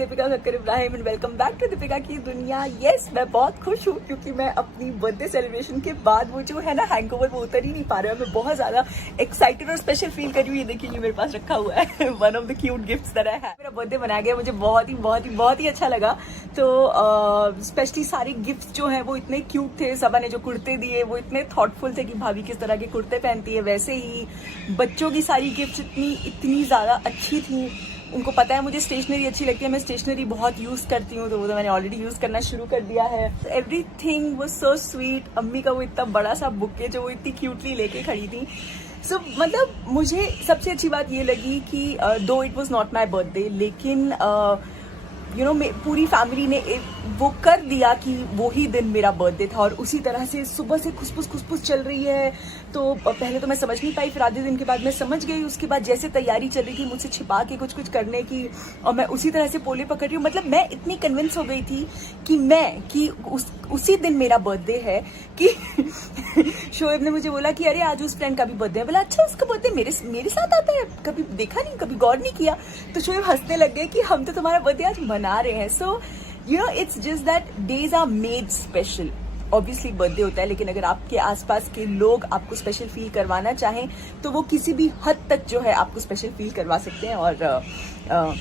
Deepika Kakkar Ibrahim and welcome back to Deepika की दुनिया। Yes, मैं बहुत खुश हूँ क्योंकि मैं अपनी बर्थडे सेलिब्रेशन के बाद वो जो है ना हैंगओवर वो उतर ही नहीं पा रहा है। मैं बहुत ज़्यादा एक्साइटेड और स्पेशल फील कर रही हूँ। ये देखिए, ये मेरे पास रखा हुआ है one of the cute gifts that I have. मेरा बर्थडे मनाया गया, मुझे बहुत ही अच्छा लगा। तो स्पेशली सारे गिफ्ट्स जो हैं वो इतने क्यूट थे। सबा ने जो कुर्ते दिए वो इतने थॉटफुल थे कि भाभी किस तरह के कुर्ते पहनती है। वैसे ही बच्चों की सारी गिफ्ट्स इतनी ज़्यादा अच्छी थी। उनको पता है मुझे स्टेशनरी अच्छी लगती है, मैं स्टेशनरी बहुत यूज़ करती हूँ, तो वो तो मैंने ऑलरेडी यूज़ करना शुरू कर दिया है। Everything was so sweet. अम्मी का वो इतना बड़ा सा बुके जो वो इतनी क्यूटली लेके खड़ी थी। मतलब मुझे सबसे अच्छी बात ये लगी कि दो it was not my birthday, लेकिन पूरी फैमिली ने वो कर दिया कि वो ही दिन मेरा बर्थडे था। और उसी तरह से सुबह से खुसपुस चल रही है। तो पहले तो मैं समझ नहीं पाई, फिर आधे दिन के बाद मैं समझ गई। उसके बाद जैसे तैयारी चल रही थी मुझसे छिपा के कुछ करने की, और मैं उसी तरह से पोले पकड़ रही हूँ। मतलब मैं इतनी कन्विंस हो गई थी कि उसी दिन मेरा बर्थडे है कि शोएब ने मुझे बोला कि अरे आज उस फ्रेंड का भी बर्थडे है। बोला अच्छा, उसका बर्थडे मेरे साथ आता है, कभी देखा नहीं, कभी गौर नहीं किया। तो शोएब हंसने लग गए कि हम तो तुम्हारा बर्थडे आज मना रहे हैं। So it's just that days are made special. Obviously birthday होता है, लेकिन अगर आपके आसपास के लोग आपको स्पेशल फील करवाना चाहें तो वो किसी भी हद तक जो है आपको स्पेशल फील करवा सकते हैं। और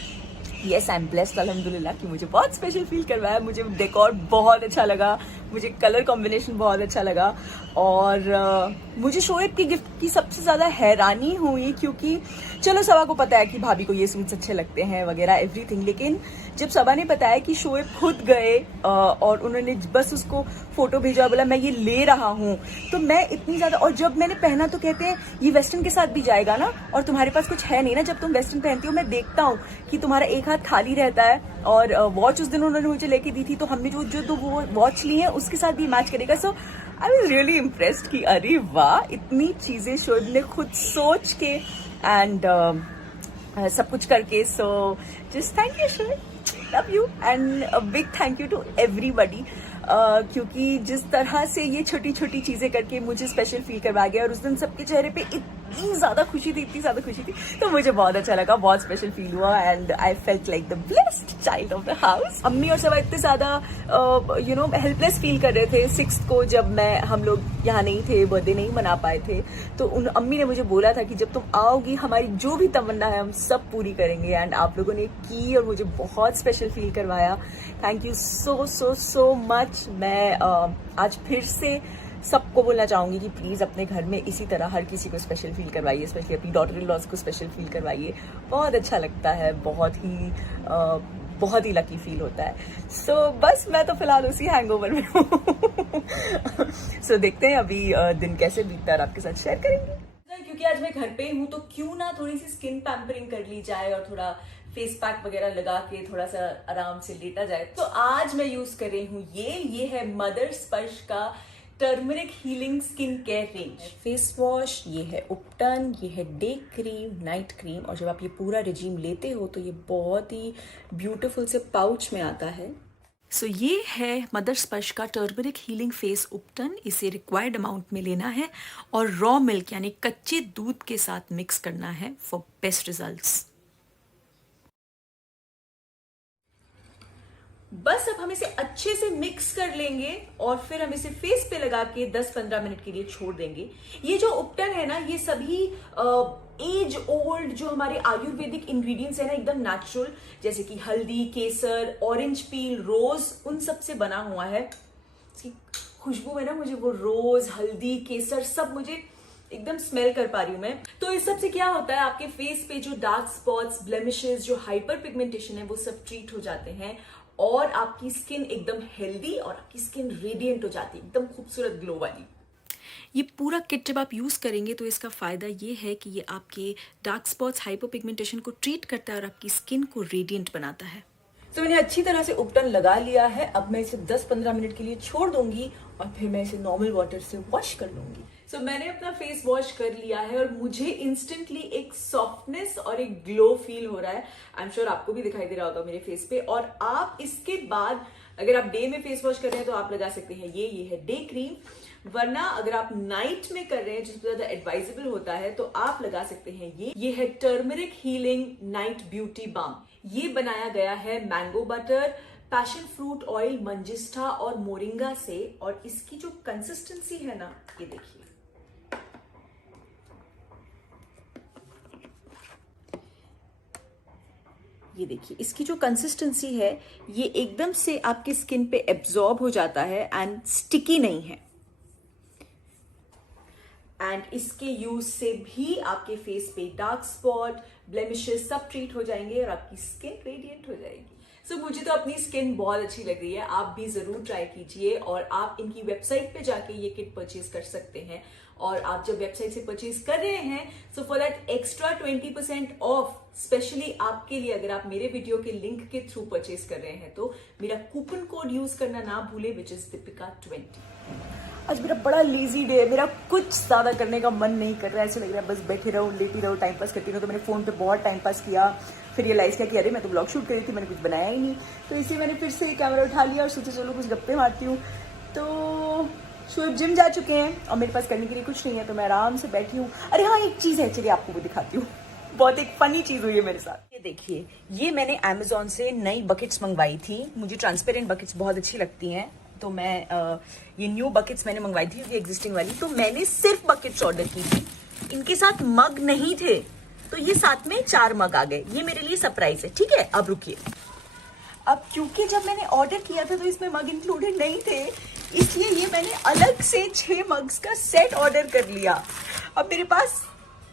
येस, आई एम ब्लेस्ड अल्हम्दुलिल्लाह कि मुझे बहुत स्पेशल फील करवाया। मुझे डेकोर बहुत अच्छा लगा, मुझे कलर कॉम्बिनेशन बहुत अच्छा लगा। और मुझे शोएब की गिफ्ट की सबसे ज़्यादा हैरानी हुई, क्योंकि चलो सबा को पता है कि भाभी को ये सूट्स अच्छे लगते हैं वगैरह एवरीथिंग, लेकिन जब सबा ने बताया कि शोएब खुद गए और उन्होंने बस उसको फोटो भेजा, बोला मैं ये ले रहा हूँ, तो मैं इतनी ज़्यादा। और जब मैंने पहना तो कहते हैं ये वेस्टर्न के साथ भी जाएगा ना, और तुम्हारे पास कुछ है नहीं ना, जब तुम वेस्टर्न पहनती हो मैं देखता हूँ कि तुम्हारा एक हाथ खाली रहता है। और वॉच उस दिन उन्होंने मुझे लेके दी थी, तो हमने जो वो वॉच ली है उसके साथ भी मैच करेगा। सो आई वॉज रियली इम्प्रेस्ड कि अरे वाह, इतनी चीज़ें शोएब ने खुद सोच के एंड सब कुछ करके। So just thank you Shoaib, love you, and a big thank you to everybody, क्योंकि जिस तरह से ये छोटी छोटी चीज़ें करके मुझे स्पेशल फील करवा गया। और उस दिन सबके चेहरे पे इतनी ज़्यादा खुशी थी, तो मुझे बहुत अच्छा लगा, बहुत स्पेशल फील हुआ। And I felt like the blessed child of the house. अम्मी और सबा इतने ज़्यादा हेल्पलेस फील कर रहे थे 6th को, जब हम लोग यहाँ नहीं थे, बर्थडे नहीं मना पाए थे। तो अम्मी ने मुझे बोला था कि जब तुम आओगी हमारी जो भी तमन्ना है हम सब पूरी करेंगे। एंड आप लोगों ने की और मुझे बहुत स्पेशल फील करवाया। Thank you so much. मैं आज फिर से सबको बोलना चाहूंगी कि प्लीज़ अपने घर में इसी तरह हर किसी को स्पेशल फील करवाइए, स्पेशली अपनी डॉटर इन लॉज को स्पेशल फील करवाइए। बहुत अच्छा लगता है, बहुत ही लकी फील होता है। सो बस मैं तो फिलहाल उसी हैंगओवर में हूँ। सो देखते हैं अभी दिन कैसे बीतता है, आपके साथ शेयर करेंगे। क्योंकि आज मैं घर पे हूँ तो क्यों ना थोड़ी सी स्किन पैम्परिंग कर ली जाए और थोड़ा फेस पैक वगैरह लगा के थोड़ा सा आराम से लेटा जाए। तो आज मैं यूज कर रही हूँ ये है मदर स्पर्श का turmeric healing skin care range face wash. ये है उपटन, ये है डे क्रीम, नाइट क्रीम। और जब आप ये पूरा रिजीम लेते हो तो ये बहुत ही ब्यूटीफुल से पाउच में आता है। सो ये है मदर स्पर्श का टर्मरिक हीलिंग फेस उपटन। इसे रिक्वायर्ड अमाउंट में लेना है और रॉ मिल्क यानी कच्चे दूध के साथ मिक्स करना है फॉर बेस्ट रिजल्ट्स। बस अब हम इसे अच्छे से मिक्स कर लेंगे और फिर हम इसे फेस पे लगा के 10-15 मिनट के लिए छोड़ देंगे। ये जो उपटन है ना, ये सभी एज ओल्ड जो हमारे आयुर्वेदिक इंग्रेडिएंट्स है ना, एकदम नेचुरल, जैसे कि हल्दी, केसर, ऑरेंज पील, रोज, उन सब से बना हुआ है। इसकी खुशबू है ना, मुझे वो रोज, हल्दी, केसर सब मुझे एकदम स्मेल कर पा रही हूं मैं। तो इस सब से क्या होता है, आपके फेस पे जो डार्क स्पॉट्स, ब्लेमिशेस, जो हाइपर पिगमेंटेशन है वो सब ट्रीट हो जाते हैं और आपकी स्किन एकदम हेल्दी और आपकी स्किन रेडिएंट हो जाती है, एकदम खूबसूरत ग्लो वाली। ये पूरा किट जब आप यूज़ करेंगे तो इसका फ़ायदा ये है कि ये आपके डार्क स्पॉट्स, हाइपर पिगमेंटेशन को ट्रीट करता है और आपकी स्किन को रेडिएंट बनाता है। तो मैंने अच्छी तरह से उपटन लगा लिया है। अब मैं इसे 10-15 मिनट के लिए छोड़ दूंगी और फिर मैं इसे नॉर्मल वाटर से वॉश कर लूंगी। सो मैंने अपना फेस वॉश कर लिया है और मुझे इंस्टेंटली एक सॉफ्टनेस और एक ग्लो फील हो रहा है। आई एम श्योर आपको भी दिखाई दे रहा होगा मेरे फेस पे। और आप इसके बाद अगर आप डे में फेस वॉश कर रहे हैं तो आप लगा सकते हैं ये है डे क्रीम, वरना अगर आप नाइट में कर रहे हैं जिसमें ज्यादा एडवाइजेबल होता है तो आप लगा सकते हैं ये है turmeric healing night beauty balm. ये बनाया गया है mango butter, passion fruit oil, मंजिस्टा और मोरिंगा से। और इसकी जो कंसिस्टेंसी है ना, ये देखिए, ये देखिए इसकी जो कंसिस्टेंसी है, ये एकदम से आपकी स्किन पे एब्जॉर्ब हो जाता है एंड स्टिकी नहीं है। एंड इसके यूज से भी आपके फेस पे डार्क स्पॉट, ब्लेमिशेस सब ट्रीट हो जाएंगे और आपकी स्किन रेडिएंट हो जाएगी। सो मुझे तो अपनी स्किन बहुत अच्छी लग रही है, आप भी जरूर ट्राई कीजिए। और आप इनकी वेबसाइट पे जाके ये किट परचेज कर सकते हैं। और आप जब वेबसाइट से परचेज कर रहे हैं, so for that extra 20% of specially आपके लिए, अगर आप मेरे वीडियो के लिंक के थ्रू परचेज कर रहे हैं, तो मेरा कूपन कोड यूज करना ना भूले, विच इज दीपिका20। आज मेरा बड़ा लेजी डे है, मेरा कुछ ज्यादा करने का मन नहीं कर रहा है। ऐसे लग रहा है बस बैठे रहो, लेटी रहो, टाइम पास करती रहो। तो मैंने फोन पे बहुत टाइम पास किया, फिर रियलाइज किया कि अरे मैं तो ब्लॉग शूट कर रही थी, मैंने कुछ बनाया ही नहीं। तो इसलिए मैंने फिर से कैमरा उठा लिया और सोचा चलो कुछ गप्पे मारती हूँ। तो शोएब जिम जा चुके हैं और मेरे पास करने के लिए कुछ नहीं है, तो मैं आराम से बैठी हूँ। अरे हाँ, एक चीज़ है, चलिए आपको वो दिखाती हूँ। बहुत एक फनी चीज़ हुई है मेरे साथ। ये देखिए, ये मैंने अमेजोन से नई बकेट्स मंगवाई थी। मुझे ट्रांसपेरेंट बकेट्स बहुत अच्छी लगती हैं, तो मैं ये न्यू बकेट्स मैंने मंगवाई थी, ये एग्जिस्टिंग वाली। तो मैंने सिर्फ बकेट्स ऑर्डर की थी, इनके साथ मग नहीं थे, तो ये साथ में 4 मग आ गए। ये मेरे लिए सरप्राइज है, ठीक है। अब रुकिए, अब क्योंकि जब मैंने ऑर्डर किया था तो इसमें मग इंक्लूडेड नहीं थे, इसलिए ये मैंने अलग से 6 मग्स का सेट ऑर्डर कर लिया। अब मेरे पास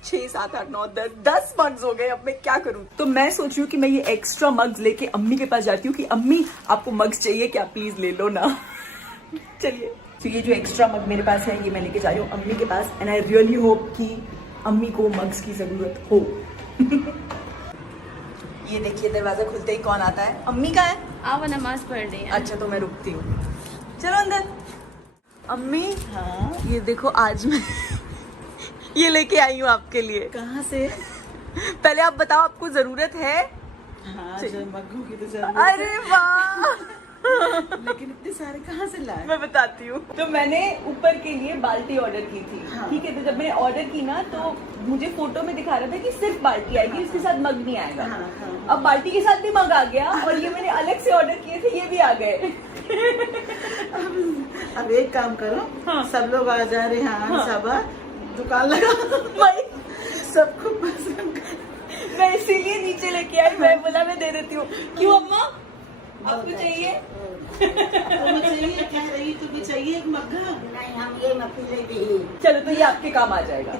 6, 7, 8, 9, 10 मग्स हो गए। अब मैं क्या करूं? तो मैं सोच रही हूँ कि मैं ये एक्स्ट्रा मग्स लेके अम्मी के पास जाती हूँ कि अम्मी आपको मग्स चाहिए क्या, प्लीज ले लो ना। चलिए, तो ये जो एक्स्ट्रा मग मेरे पास है, ये मैं लेके जा रही हूँ अम्मी के पास। एंड आई रियली होप कि अम्मी को मग्स की जरूरत हो। ये देखिए, दरवाजा खुलते ही कौन आता है? अम्मी का है। आप नमाज पढ़ रही हैं। अच्छा, तो मैं रुकती हूँ, चलो अंदर। अम्मी, हाँ, ये देखो आज मैं ये लेके आई हूँ आपके लिए। कहाँ से? पहले आप बताओ, आपको जरूरत है? हाँ, मग्गों की तो जरूरत। अरे वाह लेकिन इतने सारे कहाँ से लाए? मैं बताती हूँ। तो मैंने ऊपर के लिए बाल्टी ऑर्डर की थी, हाँ। ठीक है। तो जब मैंने ऑर्डर की ना, तो मुझे फोटो में दिखा रहा था कि सिर्फ बाल्टी आएगी, इसके साथ मग नहीं आएगा। हाँ, हाँ। अब बाल्टी के साथ भी मग आ गया, और ये मैंने अलग से ऑर्डर किए थे, ये भी आ गए। अब एक काम करो, हाँ। सब लोग आ जा रहे हैं, हाँ। सब दुकान लगा, सबको पसंद। मैं इसीलिए नीचे लेके आई, मैं बोला मैं दे देती हूँ। क्यों अम्मा, आपको चाहिए? तुम्हें चाहिए? कह रही तुम्हें चाहिए एक मग्गा? नहीं, हम ये मक्खी लेगी। चलो, तो ये आपके काम आ जाएगा।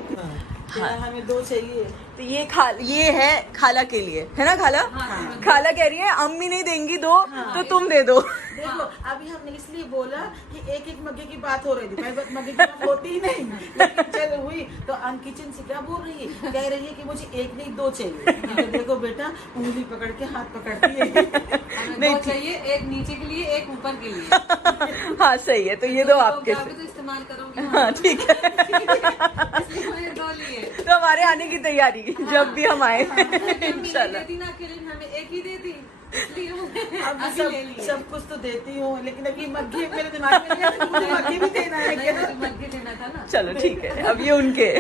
हाँ, हमें 2 चाहिए। तो ये है खाला के लिए, है ना खाला? हाँ। खाला कह रही है अम्मी नहीं देंगी 2, तो तुम दे दो। देखो, अभी हमने इसलिए बोला कि एक मग्गे की बात हो रही थी, मग्गे की बात होती ही नहीं, लेकिन चल हुई। तो अन किचन से क्या बोल रही है? कह रही है कि मुझे एक नहीं 2 चाहिए। तो देखो बेटा, उंगली पकड़ के हाथ पकड़ती है। नहीं, 2 चाहिए, एक नीचे के लिए, एक ऊपर के लिए। हाँ सही है, तो ये दो आपके तो से। इस्तेमाल करोगे। हाँ ठीक है। इसलिए मैंने 2 लिए। तो हमारे आने की तैयारी, जब भी हम आए इंशाल्लाह देती ना, अकेले हमें एक ही देती, इसलिए अब अभी ले लिए। सब कुछ तो देती हूँ, लेकिन अभी मग्गे मेरे दिमाग में नहीं आया कि मुझे मग्गे भी देना है नहीं, क्या? तो मग्गे देना था ना। चलो ठीक है, अब ये उनके।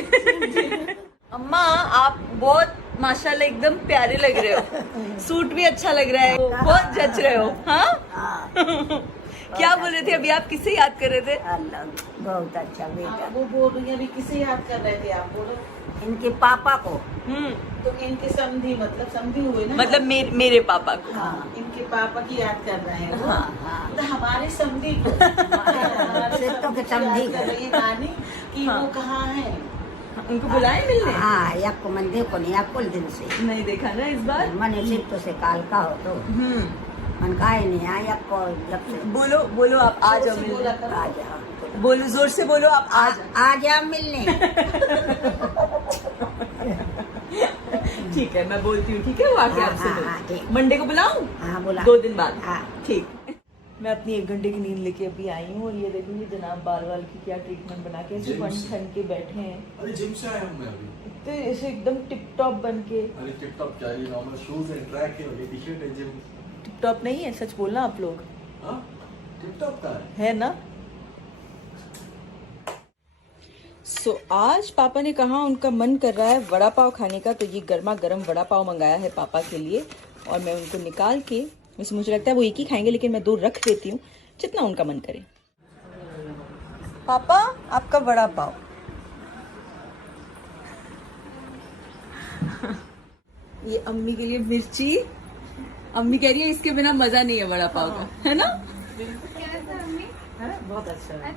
अम्मा, आप बहुत माशाल्लाह एकदम प्यारे लग रहे हो, सूट भी अच्छा लग रहा है, बहुत जच रहे हो। हाँ क्या बोल रहे थे अभी आप? किसे याद कर रहे थे? अल्लाह, बहुत अच्छा बेटा। वो बोल रही है, अभी किसे याद कर रहे थे आप? बोलो। इनके पापा को। तो इनके समधी, मतलब समधी हुए ना, मतलब मेरे पापा को। हाँ, इनके पापा की याद कर रहे हैं वो। हाँ, हाँ। तो हमारे समधी को सिद्धों के समधी याद कर रही है नानी कि हाँ। वो कहाँ है। उनको बुलाए मिलने? हाँ, या को मन देखो नहीं, आप कुल दिन से नहीं देखा ना इस बार। मने सिद्धों से काल का हो तो मन का ही नहीं आया को, जब से बोलो बोलो, आप आ जाओ जोर से बोला मिलने। करो। आ जाओ, बोलो, जोर से बोलो, आप आ जाओ। आ जा मिलने। ठीक है, मैं बोलती हूँ, ठीक है, वो आके हाँ, आपसे हाँ, मिलते हैं। ठीक। मंडे को बुलाऊं? हाँ, बुला। 2 दिन बाद। हाँ। ठीक। मैं अपनी 1 घंटे की नींद लेके अभी आई हूँ, और ये देखिए जनाब बाल वाल की क्या ट्रीटमेंट बना के ऐसे बन ठन के बैठे हैं। अरे जिम से आया हूँ मैं अभी। तो ऐसे एकदम टिप टॉप बन के। अरे टिप टॉप क्या, ये नॉर्मल शूज है, ट्रैक है, ये टी-शर्ट है, जिम। टिप टॉप नहीं है, सच बोलना आप लोग। हाँ, टिप टॉप का है ना? सो आज पापा ने कहा उनका मन कर रहा है वड़ा पाव खाने का, तो ये गर्मा गर्म वड़ा पाव मंगाया है पापा के लिए। और मैं उनको निकाल के, वैसे मुझे लगता है वो एक ही खाएंगे लेकिन मैं 2 रख देती हूँ जितना उनका मन करे। पापा आपका वड़ा पाव। ये अम्मी के लिए मिर्ची, अम्मी कह रही है इसके बिना मजा नहीं है वड़ा पाव का, है ना? बहुत अच्छा है।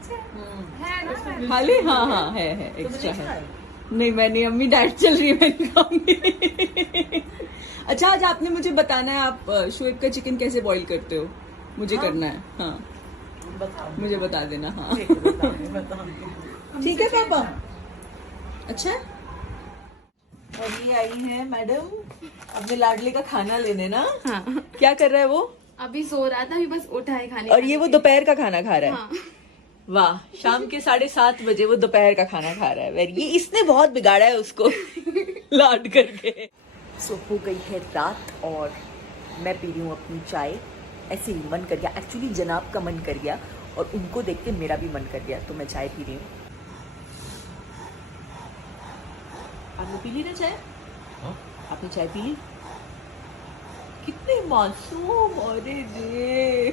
खाली हाँ है एक्स्ट्रा है। नहीं मैं नहीं, अम्मी डाइट चल रही है, मैं नहीं खाऊंगी। अच्छा आज आपने मुझे बताना है आप शोएब का चिकन कैसे बॉईल करते हो, मुझे करना है। हाँ मुझे बता देना। हाँ ठीक है पापा। अच्छा और ये आई है मैडम अपने लाडले का खाना लेने ना। हाँ। क्या कर रहा है वो? अभी सो रहा था, अभी बस उठा है खाने। और ये वो दोपहर का खाना खा रहा है। हाँ। वाह, शाम के 7:30 बजे वो दोपहर का खाना खा रहा है। वेरी, ये इसने बहुत बिगाड़ा है उसको लाड करके। सो हो गई है रात और मैं पी रही हूँ अपनी चाय। ऐसे ही मन कर गया, एक्चुअली जनाब का मन कर गया और उनको देख के मेरा भी मन कर गया, तो मैं चाय पी रही हूँ। आपने पी ली ना चाय? आपने चाय पी ली? कितने मासूम, अरे दे।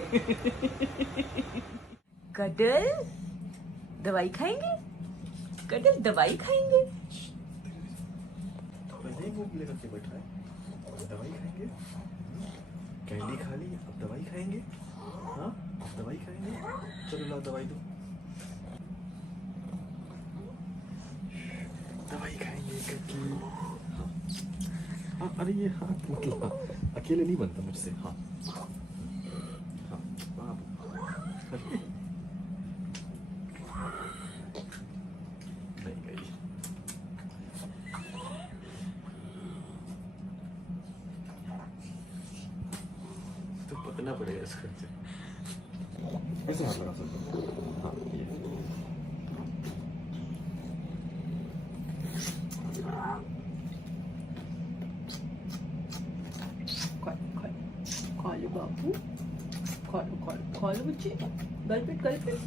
कदल दवाई खाएंगे? कदल दवाई खाएंगे? पहले मुंह लेकर के बैठा है, दवाई खाएंगे? कैंडी खा ली, अब दवाई खाएंगे? हाँ अब दवाई खाएंगे? चलो ला दवाई दो। दवाई खाएंगे करके। हाँ अरे ये हाथ मतलब अकेले नहीं बनता मुझसे। हाँ हाँ नहीं गई। तो पकड़ना पड़ेगा इसको। ऐसे हाथ लगा सकते हो। हाँ ये खा लो बाबू, खा लो बच्चे, गलपेट गलपेट।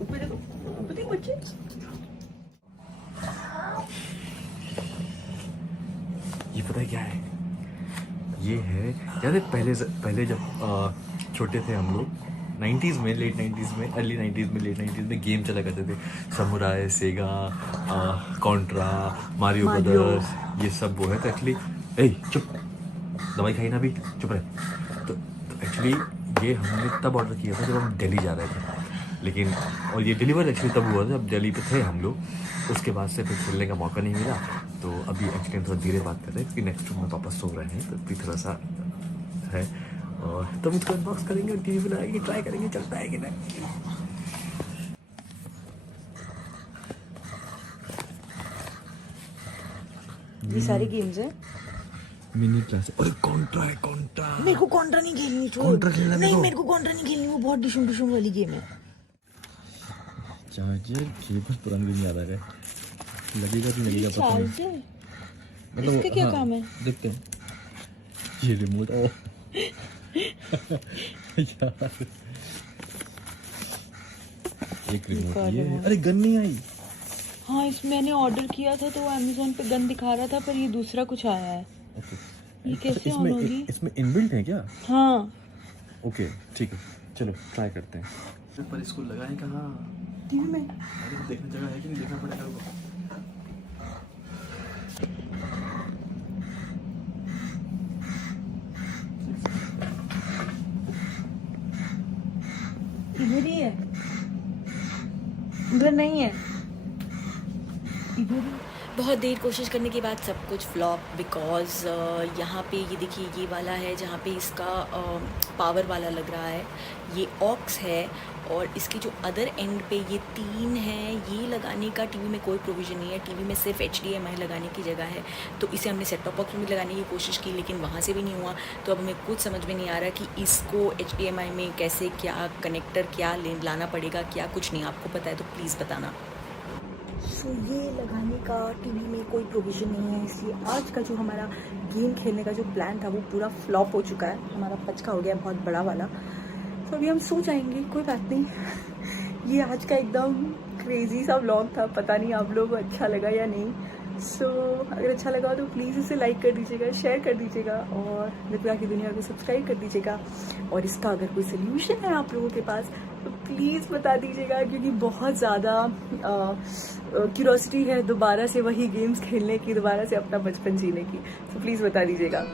ऊपर देखो बच्चे। ये पता है क्या है? ये है, याद है पहले जब छोटे थे हम लोग, 90s में, लेट 90s में, अर्ली 90s में, लेट 90s में गेम चला करते थे। समुराई, सेगा, कॉन्ट्रा, मारियो ब्रदर्स, ये सब वो है। तो एक्चुअली चुप, दवाई खाई ना अभी, चुप रहे। तो एक्चुअली ये हमने तब ऑर्डर किया था जब हम दिल्ली जा रहे थे, लेकिन और ये डिलीवर एक्चुअली तब हुआ था जब दिल्ली पे थे हम लोग। उसके बाद से फिर खेलने का मौका नहीं मिला। तो अभी एक्चुअली हम थोड़ा धीरे बात कर रहे हैं क्योंकि नेक्स्ट रूम में पापा सो रहे हैं, तो भी थोड़ा सा है। और तो हम इसको अनबॉक्स करेंगे और टीवी बनाएंगे, ट्राई करेंगे चलता है कि नहीं। ये सारे गेम्स हैं। मिनी क्लास और कॉन्ट्रा है। कॉन्ट्रा मेरे को कॉन्ट्रा नहीं खेलनी, कॉन्ट्रा खेलना नहीं मेरे को कॉन्ट्रा नहीं खेलनी, वो बहुत डिशुम वाली गेम है। चार्जर केबल पुरानी गेम याद आ गए। लगेगा तो लगेगा पता नहीं। मतलब इसका क्या काम है? देखते हैं। ये रिमोट यार एक रिमोट ये है। अरे गन नहीं आई। हाँ इसमें मैंने ऑर्डर किया था तो वो अमेज़न पे गन दिखा रहा था, पर ये दूसरा कुछ आया है। ओके ये कैसे ऑन होगी? इसमें इनबिल्ट है क्या? हाँ ओके ठीक है, चलो ट्राई करते हैं। पर इसको लगाएं कहाँ? टीवी में। अरे देखने जगह है कि नहीं, देखना पड़ेगा। इधर ही है, उधर नहीं है, इधर ही। बहुत देर कोशिश करने के बाद सब कुछ फ्लॉप, बिकॉज यहाँ पे ये देखिए ये वाला है जहाँ पे इसका पावर वाला लग रहा है, ये ऑक्स है, और इसके जो अदर एंड पे ये 3 है, ये लगाने का टीवी में कोई प्रोविज़न नहीं है। टीवी में सिर्फ HDMI लगाने की जगह है, तो इसे हमने सेट टॉप बॉक्स में भी लगाने की कोशिश की लेकिन वहाँ से भी नहीं हुआ। तो अब हमें कुछ समझ में नहीं आ रहा कि इसको HDMI में कैसे, क्या कनेक्टर क्या लाना पड़ेगा, क्या कुछ नहीं। आपको पता है तो प्लीज़ बताना। सो ये लगाने का टीवी में कोई प्रोविज़न नहीं है, इसलिए आज का जो हमारा गेम खेलने का जो प्लान था वो पूरा फ्लॉप हो चुका है। हमारा पचका हो गया बहुत बड़ा वाला। तो तो अभी हम सो जाएंगे, कोई बात नहीं। ये आज का एकदम क्रेजी सा व्लॉग था, पता नहीं आप लोगों को अच्छा लगा या नहीं। सो अगर अच्छा लगा तो प्लीज़ इसे लाइक कर दीजिएगा, शेयर कर दीजिएगा और दीपिका की दुनिया को सब्सक्राइब कर दीजिएगा। और इसका अगर कोई सोल्यूशन है आप लोगों के पास तो प्लीज़ बता दीजिएगा, क्योंकि बहुत ज़्यादा क्यूरोसिटी है दोबारा से वही गेम्स खेलने की, दोबारा से अपना बचपन जीने की। तो प्लीज़ बता दीजिएगा।